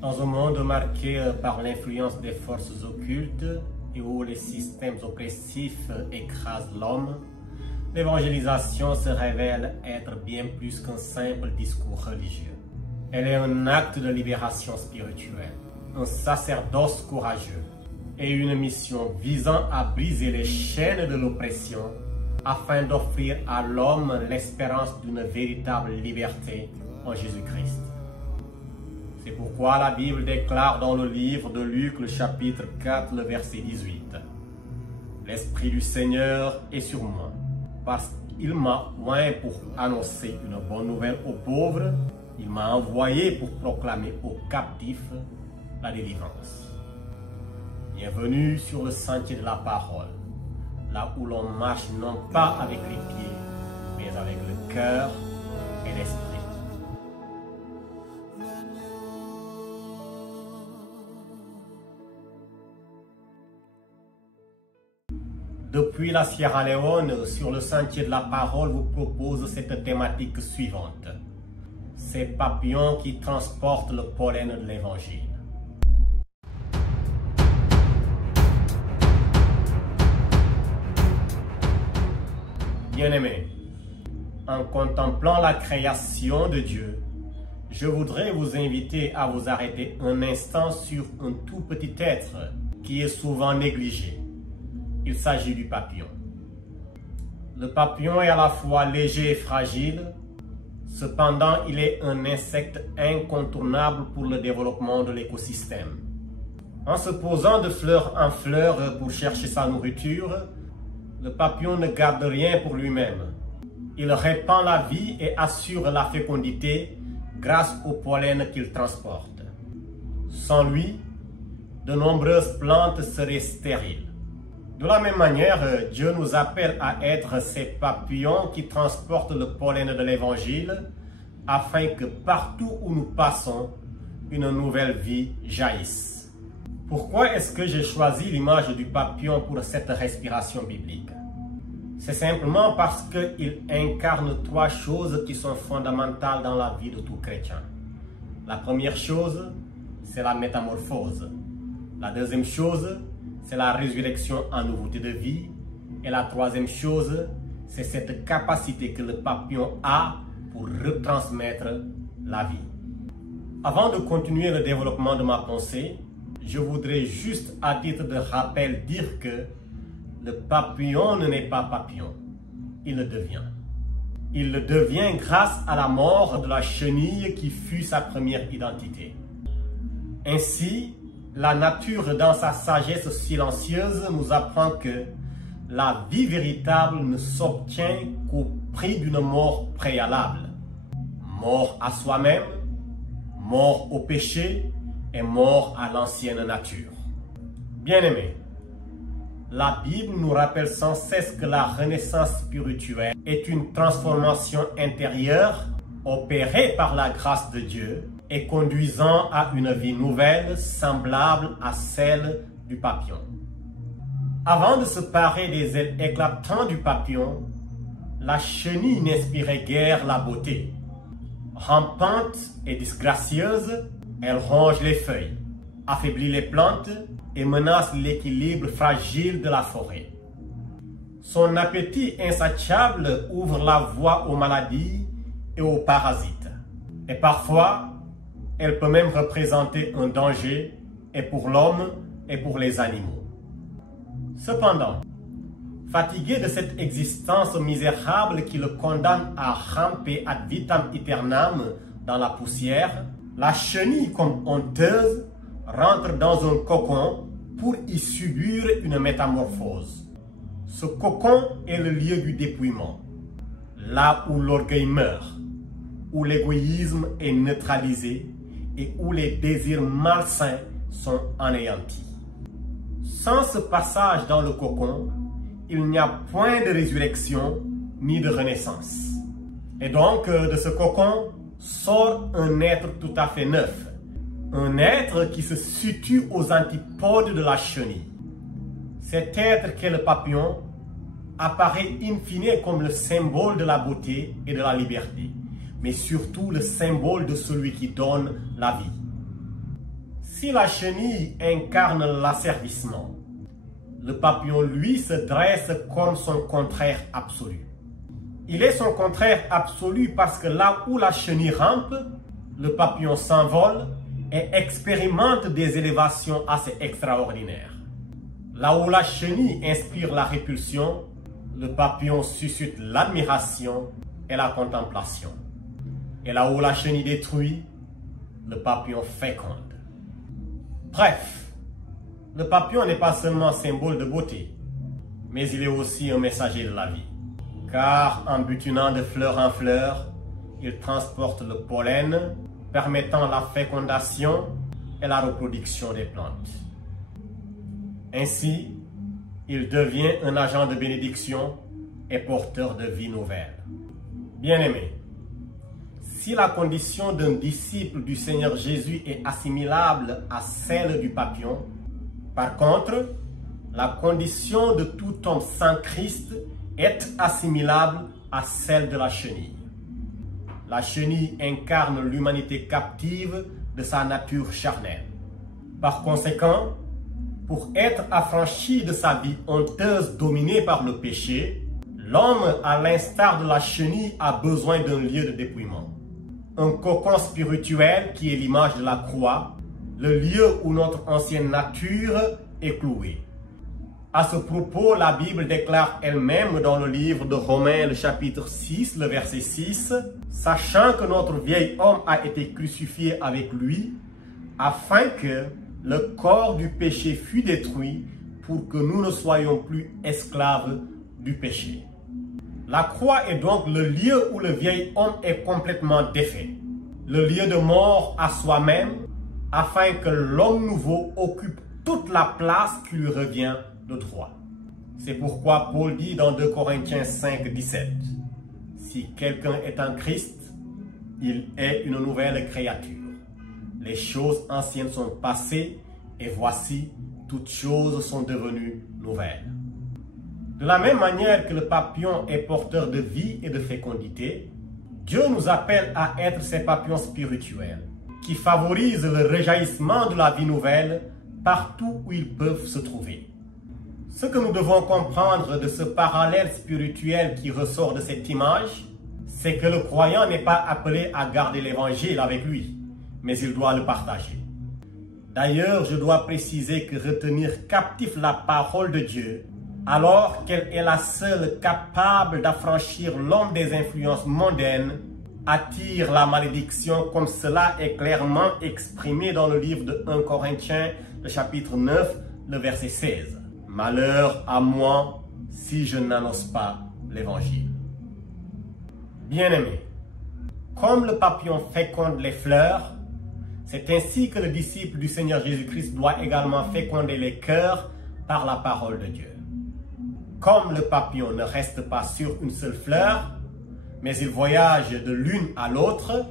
Dans un monde marqué par l'influence des forces occultes et où les systèmes oppressifs écrasent l'homme, l'évangélisation se révèle être bien plus qu'un simple discours religieux. Elle est un acte de libération spirituelle, un sacerdoce courageux et une mission visant à briser les chaînes de l'oppression afin d'offrir à l'homme l'espérance d'une véritable liberté en Jésus-Christ. C'est pourquoi la Bible déclare dans le livre de Luc, le chapitre 4, le verset 18. « L'Esprit du Seigneur est sur moi, parce qu'il m'a oint pour annoncer une bonne nouvelle aux pauvres, il m'a envoyé pour proclamer aux captifs la délivrance. » Bienvenue sur le sentier de la parole, là où l'on marche non pas avec les pieds, mais avec le cœur et l'esprit. Depuis la Sierra Leone, sur le sentier de la parole vous propose cette thématique suivante. Ces papillons qui transportent le pollen de l'évangile. Bien-aimés, en contemplant la création de Dieu, je voudrais vous inviter à vous arrêter un instant sur un tout petit être qui est souvent négligé. Il s'agit du papillon. Le papillon est à la fois léger et fragile, cependant il est un insecte incontournable pour le développement de l'écosystème. En se posant de fleur en fleur pour chercher sa nourriture, le papillon ne garde rien pour lui-même. Il répand la vie et assure la fécondité grâce au pollen qu'il transporte. Sans lui, de nombreuses plantes seraient stériles. De la même manière, Dieu nous appelle à être ces papillons qui transportent le pollen de l'Évangile afin que partout où nous passons, une nouvelle vie jaillisse. Pourquoi est-ce que j'ai choisi l'image du papillon pour cette respiration biblique? C'est simplement parce qu'il incarne trois choses qui sont fondamentales dans la vie de tout chrétien. La première chose, c'est la métamorphose. La deuxième chose, c'est la résurrection en nouveauté de vie. Et la troisième chose, c'est cette capacité que le papillon a pour retransmettre la vie. Avant de continuer le développement de ma pensée, je voudrais juste à titre de rappel dire que le papillon ne naît pas papillon, il le devient. Il le devient grâce à la mort de la chenille qui fut sa première identité. Ainsi, la nature, dans sa sagesse silencieuse, nous apprend que la vie véritable ne s'obtient qu'au prix d'une mort préalable. Mort à soi-même, mort au péché et mort à l'ancienne nature. Bien-aimés, la Bible nous rappelle sans cesse que la renaissance spirituelle est une transformation intérieure opérée par la grâce de Dieu et conduisant à une vie nouvelle semblable à celle du papillon. Avant de se parer des ailes éclatantes du papillon, la chenille n'inspirait guère la beauté. Rampante et disgracieuse, elle ronge les feuilles, affaiblit les plantes et menace l'équilibre fragile de la forêt. Son appétit insatiable ouvre la voie aux maladies et aux parasites. Et parfois, elle peut même représenter un danger et pour l'homme et pour les animaux. Cependant, fatigué de cette existence misérable qui le condamne à ramper ad vitam aeternam dans la poussière, la chenille, comme honteuse, rentre dans un cocon pour y subir une métamorphose. Ce cocon est le lieu du dépouillement, là où l'orgueil meurt, où l'égoïsme est neutralisé et où les désirs malsains sont anéantis. Sans ce passage dans le cocon, il n'y a point de résurrection ni de renaissance. Et donc, de ce cocon sort un être tout à fait neuf, un être qui se situe aux antipodes de la chenille. Cet être qu'est le papillon apparaît in fine comme le symbole de la beauté et de la liberté, mais surtout le symbole de celui qui donne la vie. Si la chenille incarne l'asservissement, le papillon, lui, se dresse comme son contraire absolu. Il est son contraire absolu parce que là où la chenille rampe, le papillon s'envole et expérimente des élévations assez extraordinaires. Là où la chenille inspire la répulsion, le papillon suscite l'admiration et la contemplation. Et là où la chenille détruit, le papillon féconde. Bref, le papillon n'est pas seulement symbole de beauté, mais il est aussi un messager de la vie. Car en butinant de fleur en fleur, il transporte le pollen, permettant la fécondation et la reproduction des plantes. Ainsi, il devient un agent de bénédiction et porteur de vie nouvelle. Bien-aimés, si la condition d'un disciple du Seigneur Jésus est assimilable à celle du papillon, par contre, la condition de tout homme sans Christ est assimilable à celle de la chenille. La chenille incarne l'humanité captive de sa nature charnelle. Par conséquent, pour être affranchi de sa vie honteuse dominée par le péché, l'homme, à l'instar de la chenille, a besoin d'un lieu de dépouillement. Un cocon spirituel qui est l'image de la croix, le lieu où notre ancienne nature est clouée. À ce propos, la Bible déclare elle-même dans le livre de Romains, le chapitre 6, le verset 6, « Sachant que notre vieil homme a été crucifié avec lui, afin que le corps du péché fût détruit, pour que nous ne soyons plus esclaves du péché. » La croix est donc le lieu où le vieil homme est complètement défait, le lieu de mort à soi-même, afin que l'homme nouveau occupe toute la place qui lui revient de droit. C'est pourquoi Paul dit dans 2 Corinthiens 5, 17, « Si quelqu'un est en Christ, il est une nouvelle créature. Les choses anciennes sont passées, et voici, toutes choses sont devenues nouvelles. » De la même manière que le papillon est porteur de vie et de fécondité, Dieu nous appelle à être ces papillons spirituels qui favorisent le rejaillissement de la vie nouvelle partout où ils peuvent se trouver. Ce que nous devons comprendre de ce parallèle spirituel qui ressort de cette image, c'est que le croyant n'est pas appelé à garder l'évangile avec lui, mais il doit le partager. D'ailleurs, je dois préciser que retenir captif la parole de Dieu, alors qu'elle est la seule capable d'affranchir l'homme des influences mondaines, attire la malédiction comme cela est clairement exprimé dans le livre de 1 Corinthiens, le chapitre 9, le verset 16. « Malheur à moi si je n'annonce pas l'évangile. » Bien-aimés, comme le papillon féconde les fleurs, c'est ainsi que le disciple du Seigneur Jésus-Christ doit également féconder les cœurs par la parole de Dieu. Comme le papillon ne reste pas sur une seule fleur, mais il voyage de l'une à l'autre,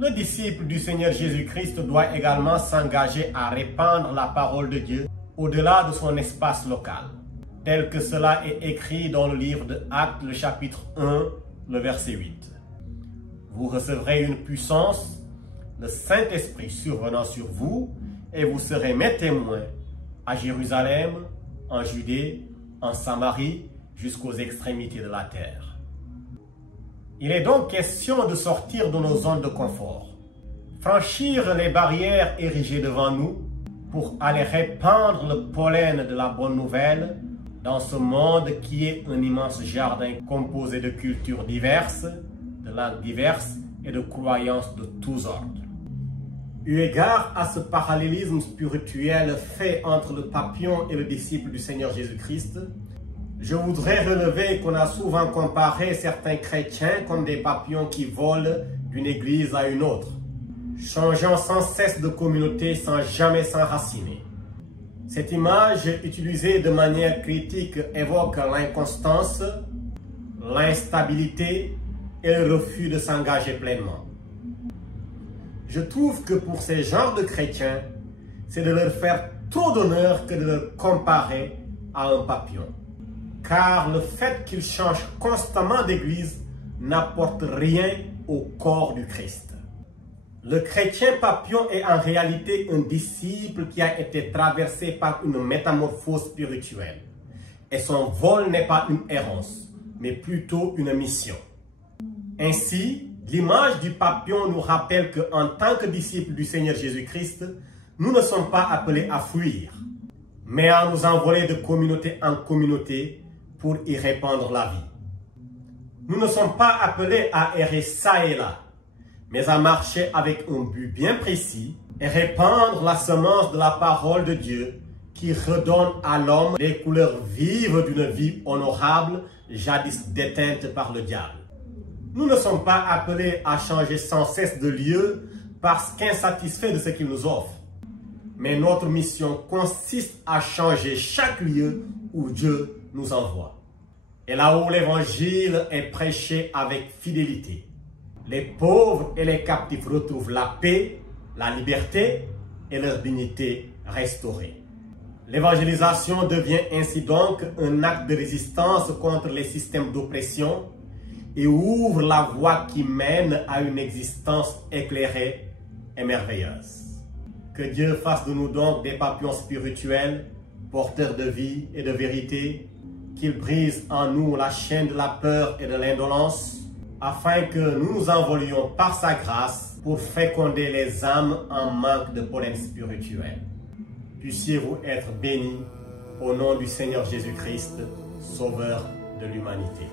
le disciple du Seigneur Jésus-Christ doit également s'engager à répandre la parole de Dieu au-delà de son espace local, tel que cela est écrit dans le livre de Actes, le chapitre 1, le verset 8. Vous recevrez une puissance, le Saint-Esprit survenant sur vous, et vous serez mes témoins à Jérusalem, en Judée, en Samarie, jusqu'aux extrémités de la terre. Il est donc question de sortir de nos zones de confort, franchir les barrières érigées devant nous pour aller répandre le pollen de la bonne nouvelle dans ce monde qui est un immense jardin composé de cultures diverses, de langues diverses et de croyances de tous ordres. Eu égard à ce parallélisme spirituel fait entre le papillon et le disciple du Seigneur Jésus-Christ, je voudrais relever qu'on a souvent comparé certains chrétiens comme des papillons qui volent d'une église à une autre, changeant sans cesse de communauté sans jamais s'enraciner. Cette image utilisée de manière critique évoque l'inconstance, l'instabilité et le refus de s'engager pleinement. Je trouve que pour ces genres de chrétiens, c'est de leur faire trop d'honneur que de leur comparer à un papillon. Car le fait qu'ils changent constamment d'église n'apporte rien au corps du Christ. Le chrétien Papillon est en réalité un disciple qui a été traversé par une métamorphose spirituelle. Et son vol n'est pas une errance, mais plutôt une mission. Ainsi, l'image du papillon nous rappelle qu'en tant que disciples du Seigneur Jésus-Christ, nous ne sommes pas appelés à fuir, mais à nous envoler de communauté en communauté pour y répandre la vie. Nous ne sommes pas appelés à errer ça et là, mais à marcher avec un but bien précis et répandre la semence de la parole de Dieu qui redonne à l'homme les couleurs vives d'une vie honorable, jadis déteinte par le diable. Nous ne sommes pas appelés à changer sans cesse de lieu parce qu'insatisfaits de ce qu'il nous offre. Mais notre mission consiste à changer chaque lieu où Dieu nous envoie. Et là où l'évangile est prêché avec fidélité, les pauvres et les captifs retrouvent la paix, la liberté et leur dignité restaurée. L'évangélisation devient ainsi donc un acte de résistance contre les systèmes d'oppression et ouvre la voie qui mène à une existence éclairée et merveilleuse. Que Dieu fasse de nous donc des papillons spirituels, porteurs de vie et de vérité, qu'il brise en nous la chaîne de la peur et de l'indolence, afin que nous nous envolions par sa grâce pour féconder les âmes en manque de pollen spirituel. Puissiez-vous être bénis au nom du Seigneur Jésus-Christ, Sauveur de l'humanité.